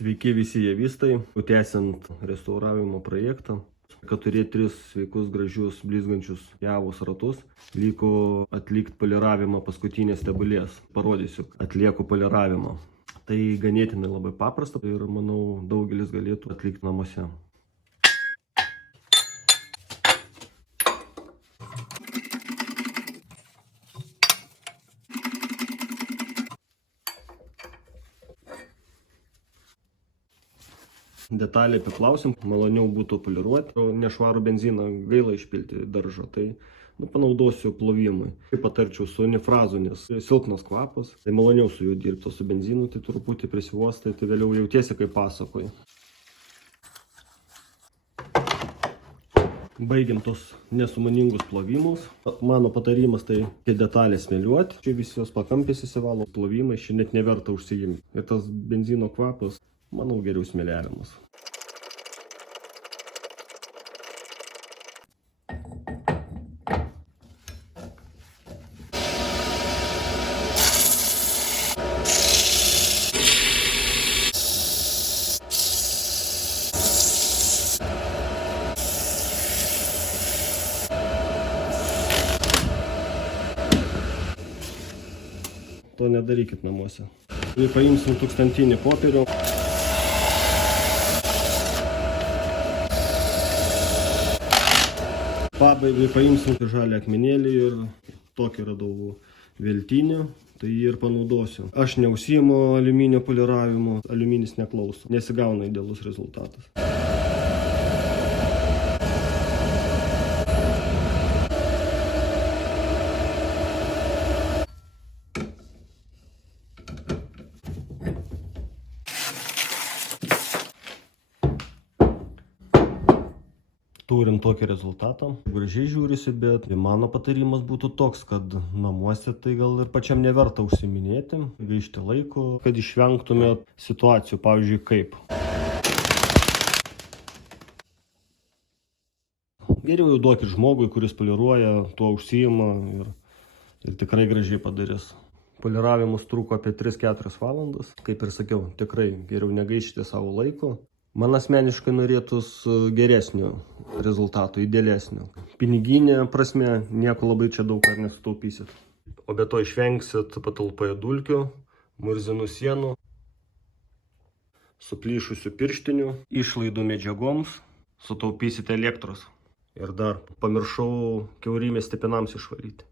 Sveiki visi javistai, tęsiant restauravimo projektą, kad turėti 3 sveikus, gražius, blizgančius javus ratus, liko atlikti poliravimą paskutinės stebulės. Parodysiu, atlieku poliravimą. Tai ganėtinai labai paprasta ir manau daugelis galėtų atlikti namuose. Detaliai apiplausim, maloniau būtų poliruoti, o nešvarų benziną gaila išpilti daržą, tai panaudosiu plovimui. Kaip patarčiau su unifrazu, nes silpnas kvapas, tai maloniau su juo dirbti, o su benzinu tai truputį prisivostai, tai vėliau jautiesi kaip pasakoji. Baigiam tos nesumaningus plovimus. Mano patarimas tai detalės smėliuoti. Čia visi jos pakampės įsivalo plovimai, čia net neverta užsiimti. Ir tas benzino kvapas, manau, geriau smėliavimas. To nedarykit namuose. Paimsim 1000 popierių. Pabaigai paimsim žalią akmenėlį ir tokį radau veltinį, tai jį ir panaudosiu. Aš neužsiimu aliuminio poliravimo, aliuminis neklauso, nesigauna idealus rezultatas. Turim tokį rezultatą. Gražiai žiūrisi, bet mano patarimas būtų toks, kad namuose tai gal ir pačiam neverta užsiminėti, gaišti laiko, kad išvengtumėt situacijų, pavyzdžiui, kaip. Geriau jau duokit žmogui, kuris poliruoja, tuo užsiima ir tikrai gražiai padarys. Poliravimus truko apie 3-4 valandas. Kaip ir sakiau, tikrai geriau negaišti savo laiko. Man asmeniškai norėtus geresnio rezultato, idealesnio. Piniginė prasme, nieko labai čia daug ar nesutaupysit. O be to išvengsit patalpoje dulkių, murzinų sienų, suplyšusių pirštinių, išlaidų medžiagoms, sutaupysite elektros. Ir dar pamiršau kiaurymės stipinams išvalyti.